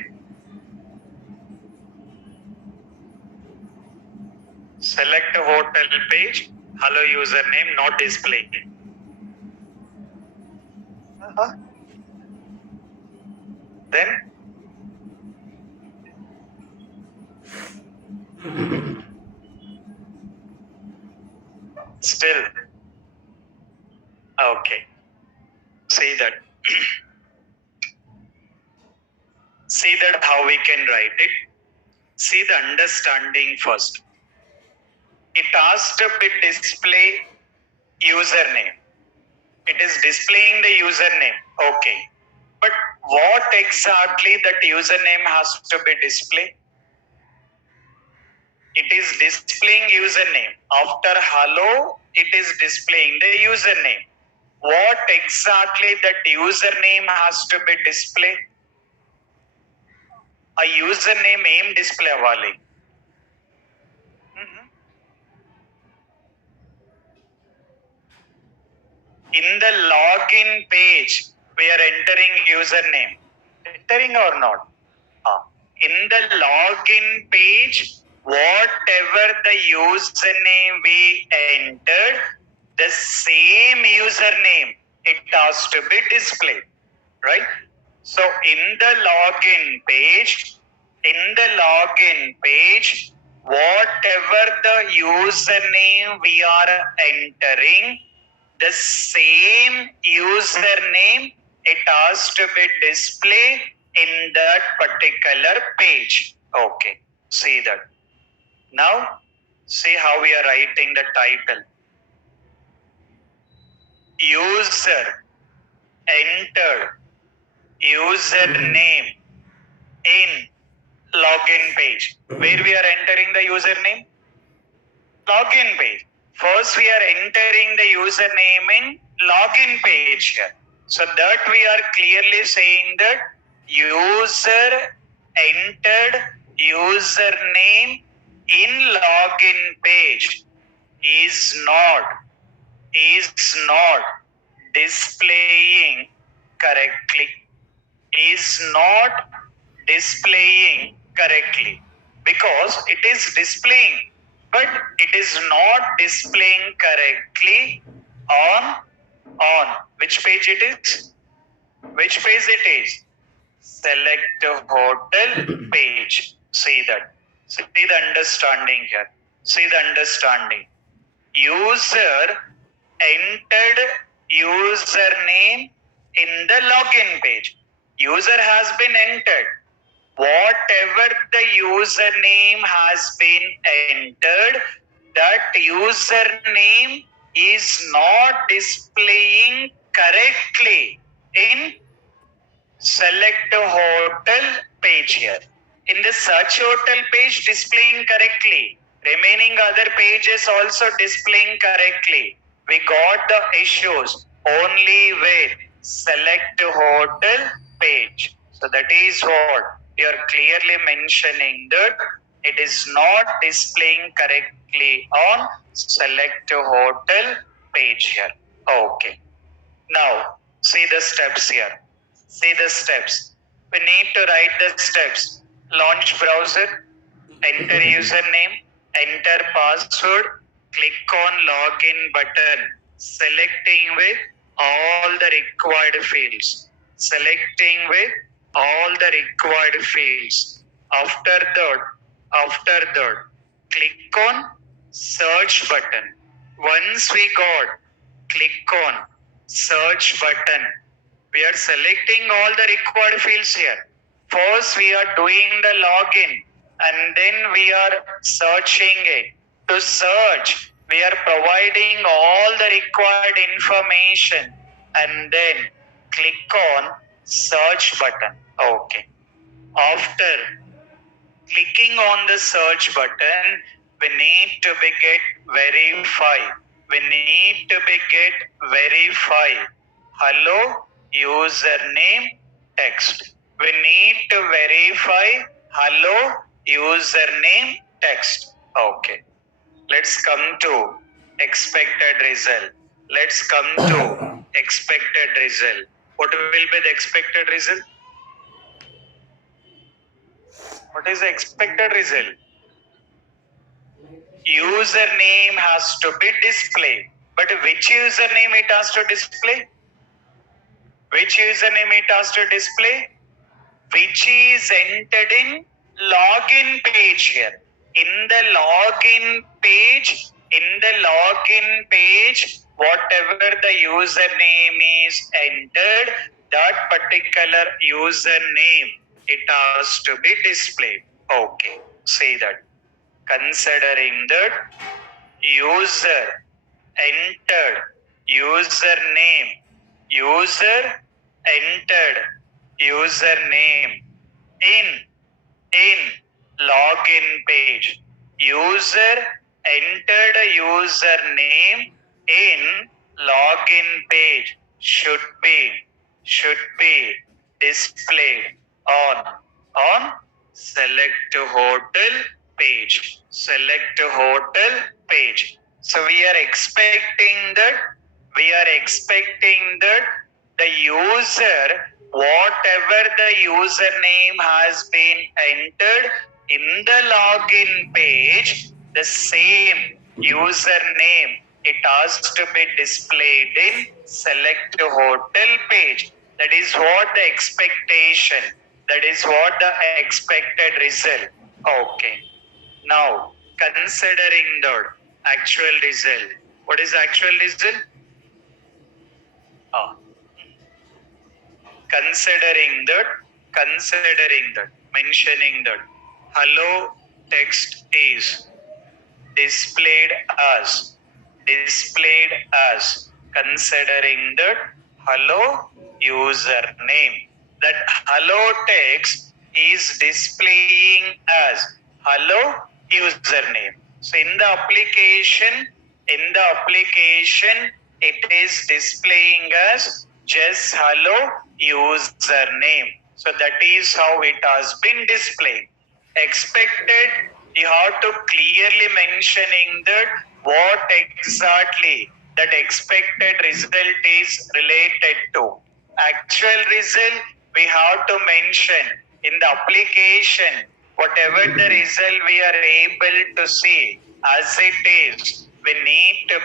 Select hotel page. Hello username not displaying. Then still okay. See that. See that how we can write it. See the understanding first. It has to be display username. It is displaying the username. Okay. But what exactly that username has to be displayed? It is displaying username. After hello, it is displaying the username. What exactly that username has to be displayed? A username aim display avali. In the login page, we are entering username. Entering or not? In the login page, whatever the username we entered, the same username, it has to be displayed, right? So in the login page, whatever the username we are entering, the same username, it has to be displayed in that particular page. Okay, see that. Now, see how we are writing the title. user entered username in login page. Where we are entering the username? Login page. First we are entering the username in login page here. So that we are clearly saying that user entered username in login page is not displaying correctly, is not displaying correctly, because it is displaying but it is not displaying correctly on which page it is, which page it is, select hotel page. See that, see the understanding here, see the understanding. User entered username in the login page. User has been entered. Whatever the username has been entered, that username is not displaying correctly in select hotel page here. In the search hotel page displaying correctly, remaining other pages also displaying correctly. We got the issues only with select hotel page. So that is what we are clearly mentioning, that it is not displaying correctly on select hotel page here. Okay. Now see the steps here. See the steps. We need to write the steps. Launch browser, enter username, enter password, click on login button, selecting with all the required fields. Selecting with all the required fields. After that, click on search button. Once we got, click on search button. We are selecting all the required fields here. First we are doing the login and then we are searching it. To search, we are providing all the required information and then click on search button. Okay. After clicking on the search button, we need to be get verify. We need to be get verify. Hello username text. We need to verify hello username text. Okay. Let's come to expected result. Let's come to expected result. What will be the expected result? What is the expected result? Username has to be displayed. But which username it has to display? Which username it has to display? Which is entered in login page here. In the login page, whatever the username is entered, that particular username, it has to be displayed. Okay, say that. Considering that user entered username, user entered username in login page, user entered username in login page should be displayed on select hotel page. Select hotel page. So we are expecting that the user, whatever the username has been entered in the login page, the same username, it has to be displayed in select hotel page. That is what the expectation. That is what the expected result. Okay. Now, considering the actual result. What is actual result? Considering that, mentioning that hello text is displayed as considering that hello username. That hello text is displaying as hello username. So in the application, it is displaying as just hello username. So that is how it has been displayed. Expected, you have to clearly mentioning that what exactly that expected result is related to. Actual result, we have to mention in the application whatever the result we are able to see as it is, we need to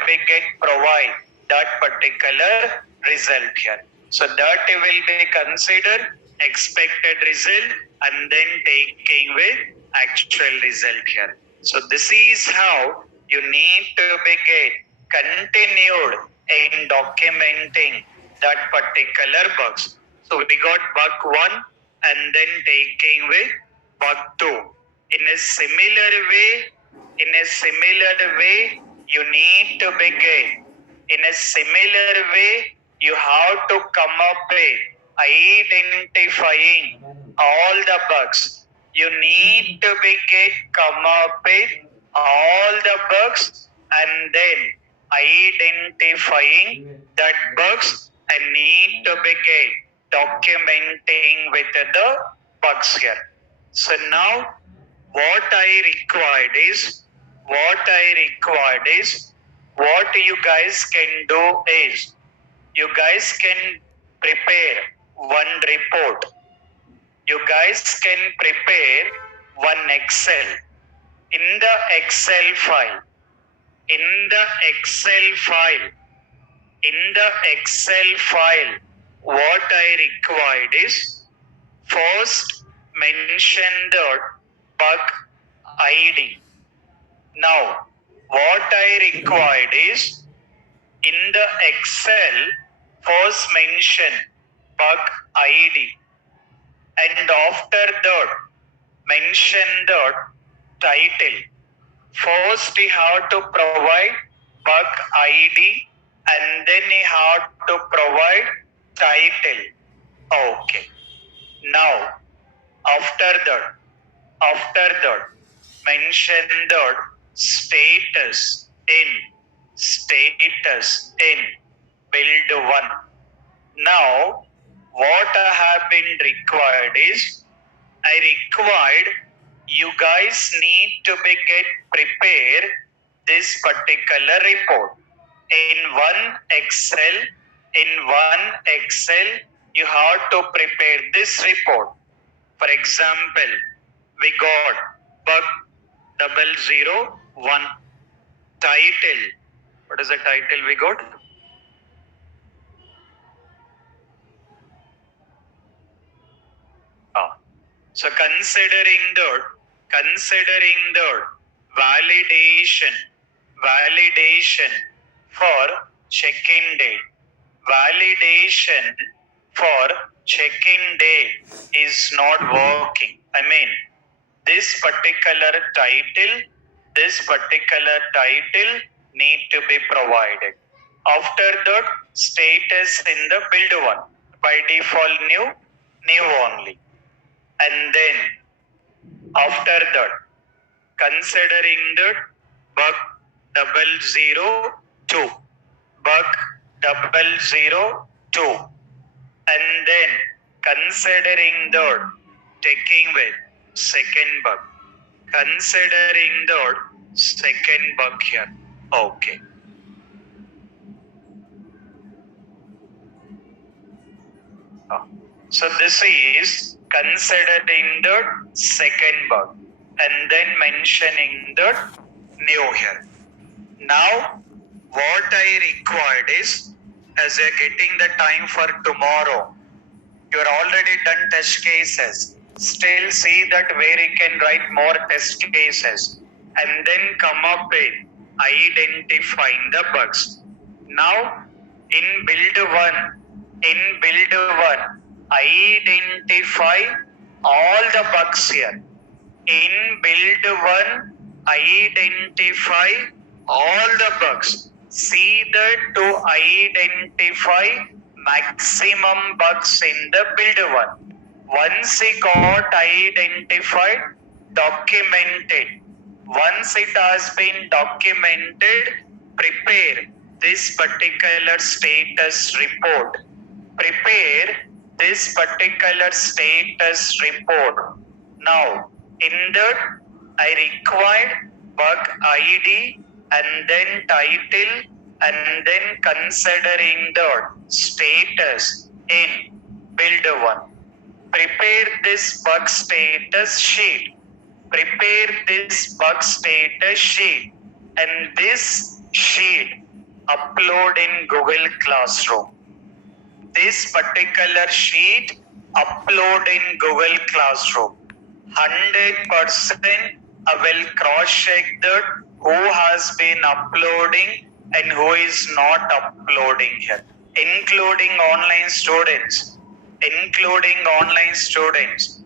provide that particular result here. So that will be considered expected result and then taking with actual result here. So this is how you need to begin continued in documenting that particular bugs. So we got bug 1 and then taking with bug 2. In a similar way, you need to begin. In a similar way, you have to come up with identifying all the bugs. You need to come up with all the bugs and then identifying that bugs and need to begin documenting with the bugs here. So now what I required is what you guys can do is you guys can prepare one report. You guys can prepare one Excel. In the Excel file, what I required is first mention the bug ID. Now, what I required is in the Excel, first mention bug ID and after that mention the title. First you have to provide bug ID and then you have to provide title. Okay. Now, after that, mention the status in build 1. Now, what I have been required is, I required you guys need to prepare this particular report. In one Excel, you have to prepare this report. For example, we got bug 001 title. What is the title we got? So considering the validation for check-in date. Validation for check-in date is not working. I mean, this particular title need to be provided. After that, status in the build 1. By default new only. And then after that, considering the bug 002, and then considering the taking with second bug, considering the second bug here. Okay. So this is considering the second bug and then mentioning the new here. Now, what I required is, as you're getting the time for tomorrow, you're already done test cases. Still see that where you can write more test cases and then come up with identifying the bugs. Now, in build 1, identify all the bugs here. In build 1, identify all the bugs. See that to identify maximum bugs in the build one. Once it got identified, documented. Once it has been documented, prepare this particular status report. Prepare this particular status report. Now, in that, I required bug ID and then title and then considering the status in build one. Prepare this bug status sheet. Prepare this bug status sheet and this sheet upload in Google Classroom. This particular sheet upload in Google Classroom. 100% I will cross check that who has been uploading and who is not uploading here, including online students. Including online students.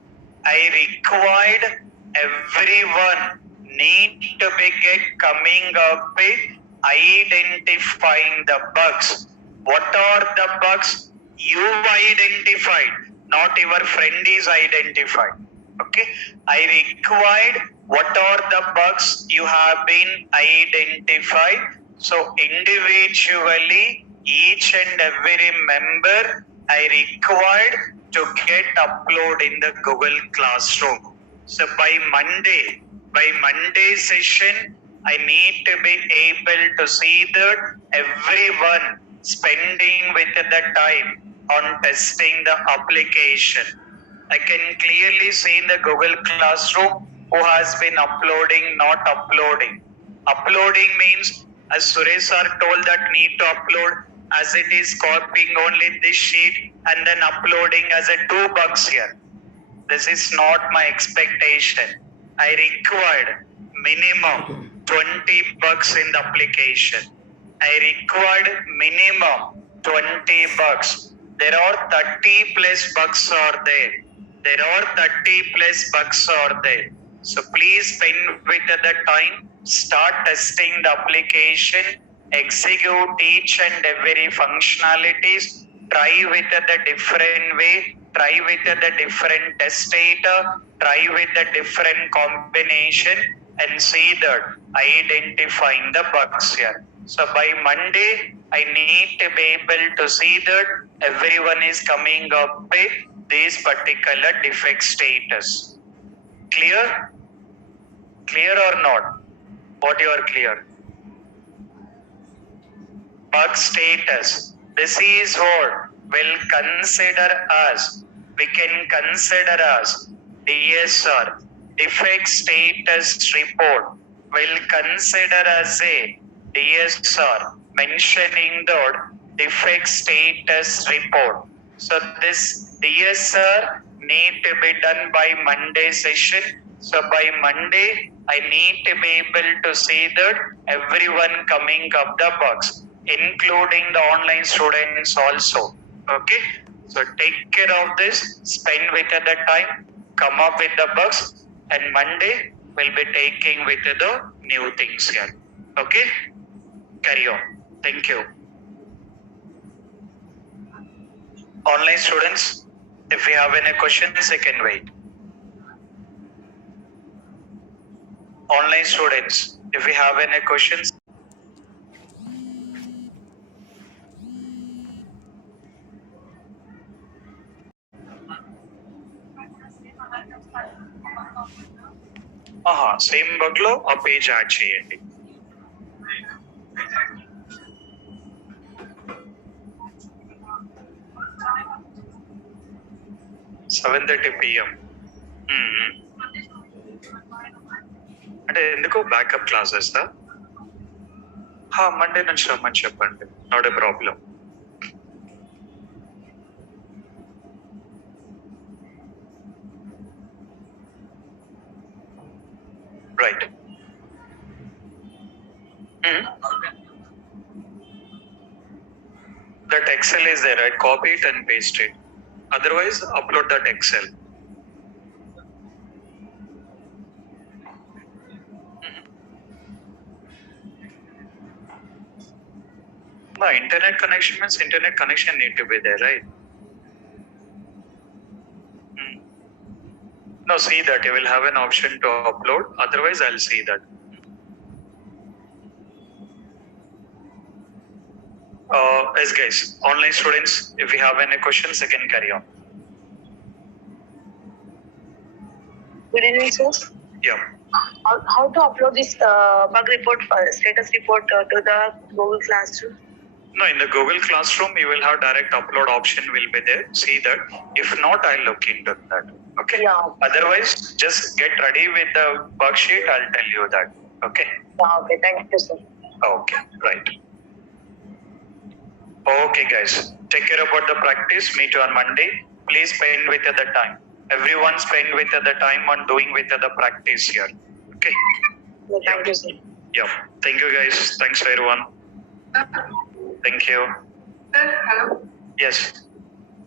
I required everyone need to be get coming up with identifying the bugs. What are the bugs? You identified, not your friend is identified. Okay, I required what are the bugs you have been identified. So individually, each and every member I required to get upload in the Google Classroom. So by Monday session, I need to be able to see that everyone spending with the time on testing the application. I can clearly see in the Google Classroom who has been uploading, not uploading. Uploading means, as Suresh sir told that need to upload, as it is copying only this sheet and then uploading as a 2 bucks here. This is not my expectation. I required minimum 20 bucks in the application. I required minimum 20 bucks. There are 30 plus bucks are there. There are 30 plus bugs are there. So please spend with the time, start testing the application, execute each and every functionalities, try with the different way, try with the different test data, try with the different combination and see that identifying the bugs here. So by Monday, I need to be able to see that everyone is coming up with this particular defect status. Clear? Clear or not? What you are clear? Bug status. This is what will consider as, we can consider as DSR, defect status report, will consider as a DSR mentioning the defect status report. So this DSR need to be done by Monday session. So by Monday, I need to be able to see that everyone coming up the bugs, including the online students also. Okay. So take care of this, spend with the time, come up with the bugs, and Monday we'll be taking with the new things here. Okay. Carry on. Thank you. Online students, if you have any questions, you can wait. Online students, if you have any questions. Same bug లో ఆ page add చేయండి. $7:30 PM. అంటే ఎందుకు backup classes Monday నుంచి రమ్మని చెప్పండి, not a problem. Right. That Excel is there, right? Copy it and paste it. Otherwise, upload that Excel. No, internet connection means internet connection need to be there, right? Hmm. No, see that you will have an option to upload. Otherwise, I'll see that. Yes, guys, online students, if you have any questions, you can carry on. Good evening, sir. Yeah. How to upload this bug report, status report to the Google Classroom? No, in the Google Classroom, you will have direct upload option will be there. See that. If not, I'll look into that. Okay. Yeah. Otherwise, just get ready with the worksheet. I'll tell you that. Okay. Yeah, okay, thank you, sir. Okay. Right. Okay, guys. Take care about the practice. Meet you on Monday. Please spend with the time. Everyone spend with the time on doing with the practice here. Okay. Yeah, thank you, sir. Yeah. Thank you, guys. Thanks for everyone. Thank you. Sir, hello. Yes.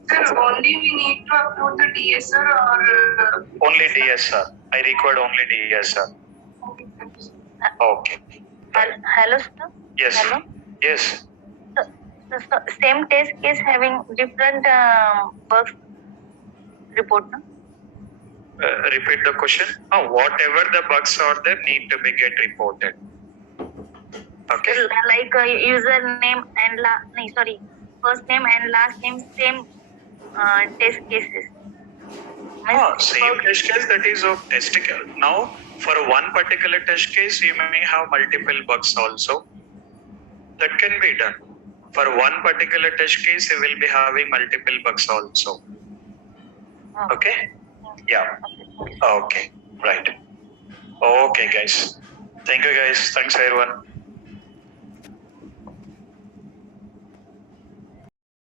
Sir, only we need to upload the DSR or Only DSR. I record only DSR. okay, thank you, sir. Okay. Hello, sir. Yes. Hello. Yes. So, same test case having different works report, no? Repeat the question. Whatever the bugs are there need to be get reported. Okay. Like username and first name and last name, same test cases. Same test case, that is of test case. Now, for one particular test case, you may have multiple bugs also. That can be done. For one particular test case, you will be having multiple bugs also. Okay? Yeah. Okay. Right. Okay, guys. Thank you, guys. Thanks, everyone.